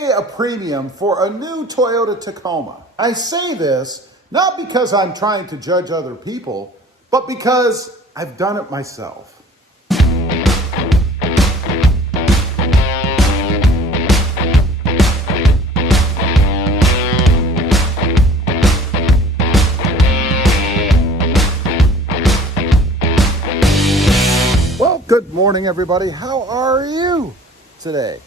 pay a premium for a new Toyota Tacoma? I say this not because I'm trying to judge other people, but because I've done it myself. Well, good morning, everybody. How are you today?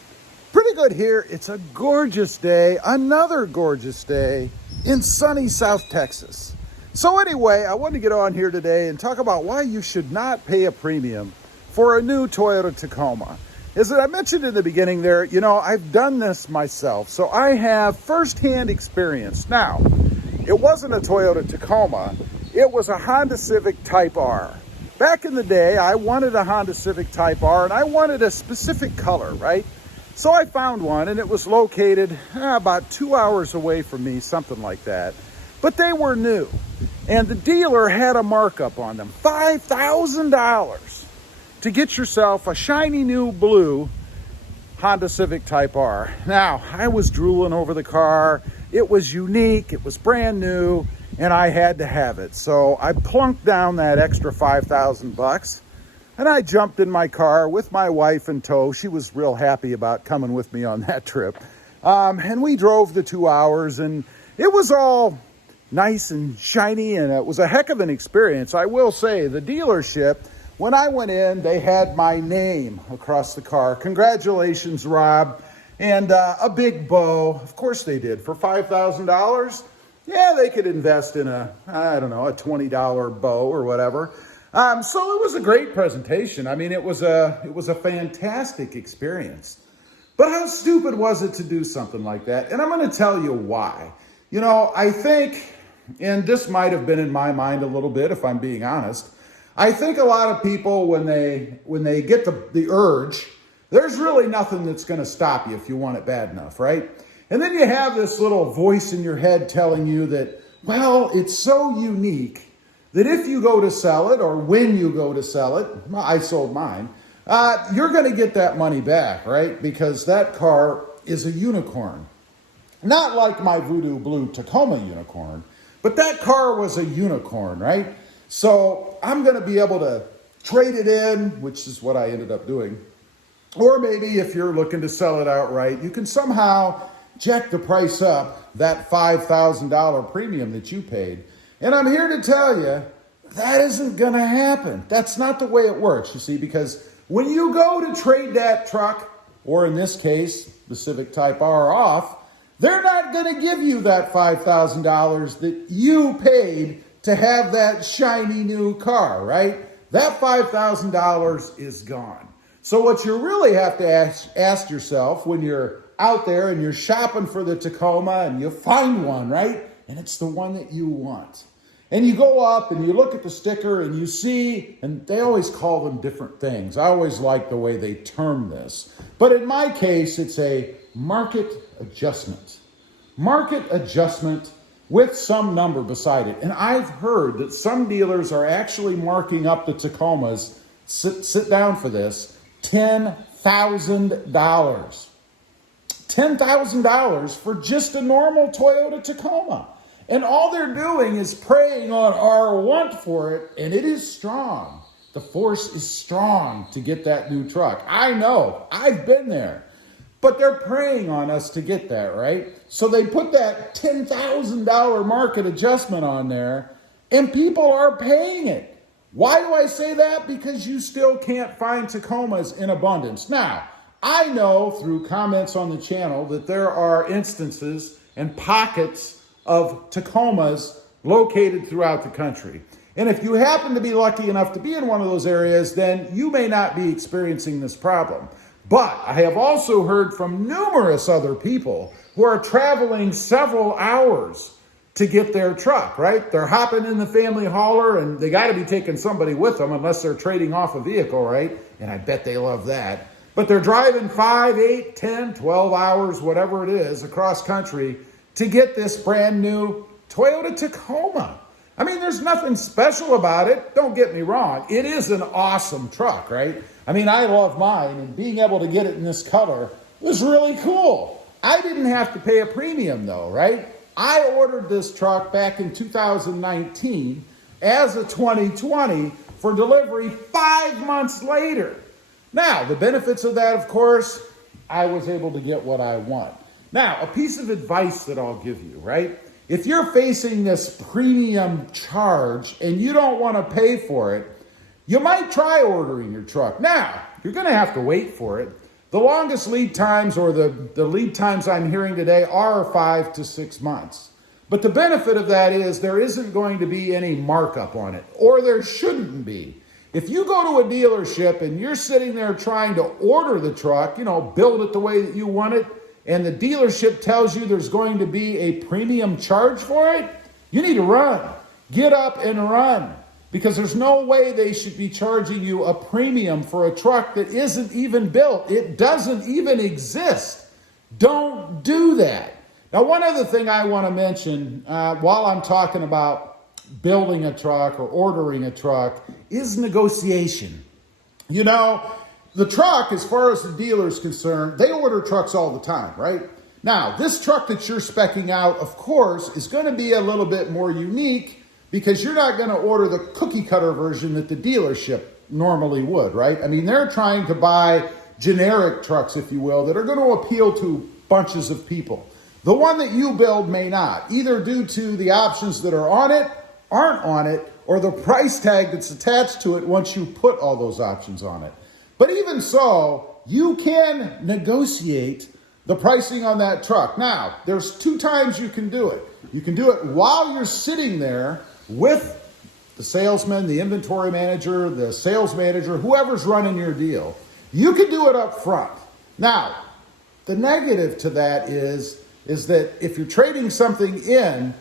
Pretty good here. It's a gorgeous day, another gorgeous day in sunny South Texas. So anyway, I wanted to get on here today and talk about why you should not pay a premium for a new Toyota Tacoma. As I mentioned in the beginning there, I've done this myself, so I have firsthand experience. Now, it wasn't a Toyota Tacoma, it was a Honda Civic Type R. Back in the day, I wanted a Honda Civic Type R, and I wanted a specific color, right? So I found one, and it was located about 2 hours away from me, something like that. But they were new, and the dealer had a markup on them, $5,000, to get yourself a shiny new blue Honda Civic Type R. Now, I was drooling over the car. It was unique, it was brand new, and I had to have it. So I plunked down that extra $5,000 and I jumped in my car with my wife in tow. She was real happy about coming with me on that trip. And we drove the 2 hours, and it was all nice and shiny, and it was a heck of an experience. I will say, the dealership, when I went in, they had my name across the car. Congratulations, Rob. And a big bow. Of course they did. For $5,000, yeah, they could invest in a $20 bow or whatever. So it was a great presentation. I mean, it was a fantastic experience. But how stupid was it to do something like that? And I'm going to tell you why. I think, and this might have been in my mind a little bit, if I'm being honest, I think a lot of people, when they get the urge, there's really nothing that's going to stop you if you want it bad enough, right? And then you have this little voice in your head telling you that, well, it's so unique that if you go to sell it, or when you go to sell it, I sold mine, you're going to get that money back, right? Because that car is a unicorn. Not like my Voodoo Blue Tacoma unicorn, but that car was a unicorn, right? So I'm going to be able to trade it in, which is what I ended up doing. Or maybe if you're looking to sell it outright, you can somehow jack the price up, that $5,000 premium that you paid. And I'm here to tell you, that isn't going to happen. That's not the way it works, you see, because when you go to trade that truck, or in this case, the Civic Type R off, they're not going to give you that $5,000 that you paid to have that shiny new car, right? That $5,000 is gone. So what you really have to ask yourself when you're out there and you're shopping for the Tacoma and you find one, right? And it's the one that you want. And you go up and you look at the sticker and you see, and they always call them different things. I always like the way they term this. But in my case, it's a market adjustment. Market adjustment with some number beside it. And I've heard that some dealers are actually marking up the Tacomas, sit down for this, $10,000. $10,000 for just a normal Toyota Tacoma. And all they're doing is preying on our want for it, and it is strong. The force is strong to get that new truck. I know, I've been there. But they're preying on us to get that, right? So they put that $10,000 market adjustment on there, and people are paying it. Why do I say that? Because you still can't find Tacomas in abundance. Now, I know through comments on the channel that there are instances and pockets of Tacomas located throughout the country. And if you happen to be lucky enough to be in one of those areas, then you may not be experiencing this problem. But I have also heard from numerous other people who are traveling several hours to get their truck, right? They're hopping in the family hauler, and they got to be taking somebody with them unless they're trading off a vehicle, right? And I bet they love that. But they're driving 5, 8, 10, 12 hours, whatever it is, across country to get this brand new Toyota Tacoma. I mean, there's nothing special about it. Don't get me wrong. It is an awesome truck, right? I mean, I love mine, and being able to get it in this color was really cool. I didn't have to pay a premium though, right? I ordered this truck back in 2019 as a 2020 for delivery 5 months later. Now, the benefits of that, of course, I was able to get what I want. Now, a piece of advice that I'll give you, right? If you're facing this premium charge and you don't want to pay for it, you might try ordering your truck. Now, you're going to have to wait for it. The longest lead times, or the lead times I'm hearing today, are 5 to 6 months. But the benefit of that is there isn't going to be any markup on it, or there shouldn't be. If you go to a dealership and you're sitting there trying to order the truck, build it the way that you want it, and the dealership tells you there's going to be a premium charge for it, you need to run. Get up and run. Because there's no way they should be charging you a premium for a truck that isn't even built. It doesn't even exist. Don't do that. Now, one other thing I want to mention while I'm talking about building a truck or ordering a truck is negotiation. The truck, as far as the dealer is concerned, they order trucks all the time, right? Now, this truck that you're speccing out, of course, is going to be a little bit more unique because you're not going to order the cookie cutter version that the dealership normally would, right? I mean, they're trying to buy generic trucks, if you will, that are going to appeal to bunches of people. The one that you build may not, either due to the options that are on it, aren't on it, or the price tag that's attached to it once you put all those options on it. But even so, you can negotiate the pricing on that truck. Now, there's 2 times you can do it. You can do it while you're sitting there with the salesman, the inventory manager, the sales manager, whoever's running your deal. You can do it up front. Now, the negative to that is that if you're trading something in,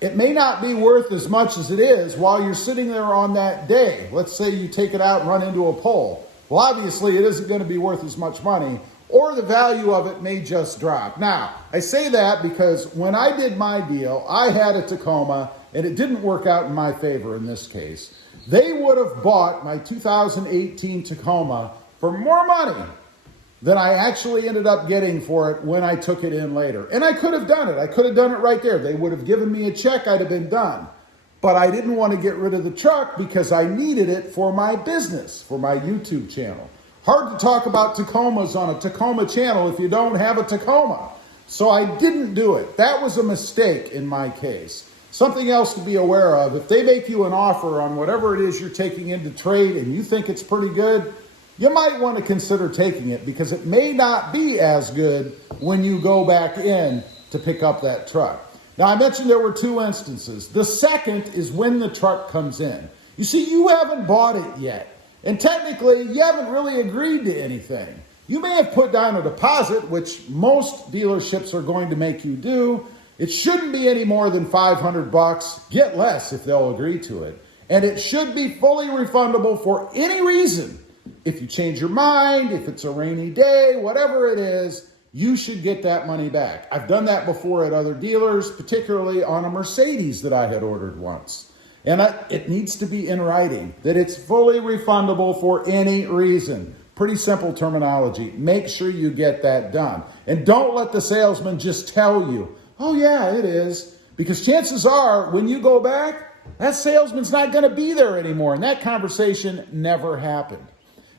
it may not be worth as much as it is while you're sitting there on that day. Let's say you take it out and run into a pole. Well, obviously, it isn't going to be worth as much money, or the value of it may just drop. Now, I say that because when I did my deal, I had a Tacoma, and it didn't work out in my favor in this case. They would have bought my 2018 Tacoma for more money than I actually ended up getting for it when I took it in later. And I could have done it. I could have done it right there. They would have given me a check. I'd have been done. But I didn't want to get rid of the truck because I needed it for my business, for my YouTube channel. Hard to talk about Tacomas on a Tacoma channel if you don't have a Tacoma. So I didn't do it. That was a mistake in my case. Something else to be aware of, if they make you an offer on whatever it is you're taking into trade and you think it's pretty good, you might want to consider taking it because it may not be as good when you go back in to pick up that truck. Now, I mentioned there were 2 instances. The second is when the truck comes in. You see, you haven't bought it yet. And technically, you haven't really agreed to anything. You may have put down a deposit, which most dealerships are going to make you do. It shouldn't be any more than $500. Get less if they'll agree to it. And it should be fully refundable for any reason. If you change your mind, if it's a rainy day, whatever it is, you should get that money back. I've done that before at other dealers, particularly on a Mercedes that I had ordered once. And it needs to be in writing that it's fully refundable for any reason. Pretty simple terminology. Make sure you get that done. And don't let the salesman just tell you, oh yeah, it is. Because chances are, when you go back, that salesman's not going to be there anymore. And that conversation never happened.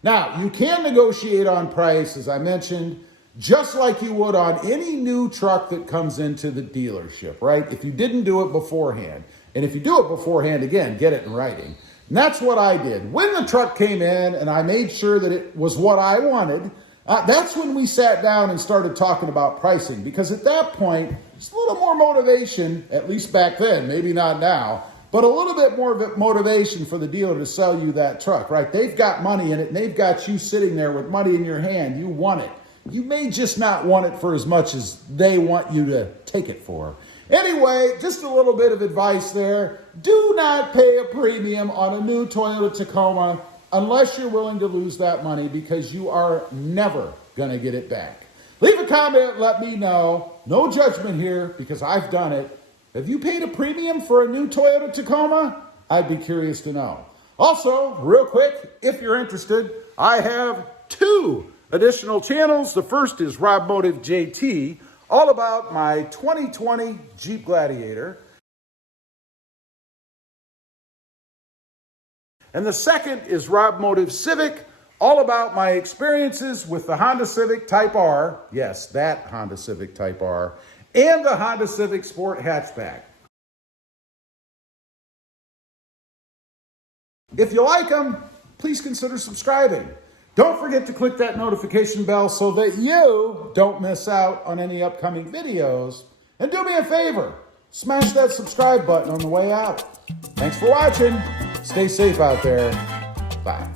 Now, you can negotiate on price, as I mentioned, just like you would on any new truck that comes into the dealership, right? If you didn't do it beforehand. And if you do it beforehand, again, get it in writing. And that's what I did. When the truck came in and I made sure that it was what I wanted, that's when we sat down and started talking about pricing. Because at that point, it's a little more motivation, at least back then, maybe not now, but a little bit more motivation for the dealer to sell you that truck, right? They've got money in it, and they've got you sitting there with money in your hand. You want it. You may just not want it for as much as they want you to take it for. Anyway, just a little bit of advice there. Do not pay a premium on a new Toyota Tacoma unless you're willing to lose that money, because you are never going to get it back. Leave a comment, let me know. No judgment here, because I've done it. Have you paid a premium for a new Toyota Tacoma? I'd be curious to know. Also, real quick, if you're interested, I have 2 additional channels. The first is RobMotive JT. all about my 2020 Jeep Gladiator. And the second is RobMotive Civic, all about my experiences with the Honda Civic Type R, yes, that Honda Civic Type R, and the Honda Civic Sport Hatchback. If you like them, please consider subscribing. Don't forget to click that notification bell so that you don't miss out on any upcoming videos. And do me a favor, smash that subscribe button on the way out. Thanks for watching. Stay safe out there. Bye.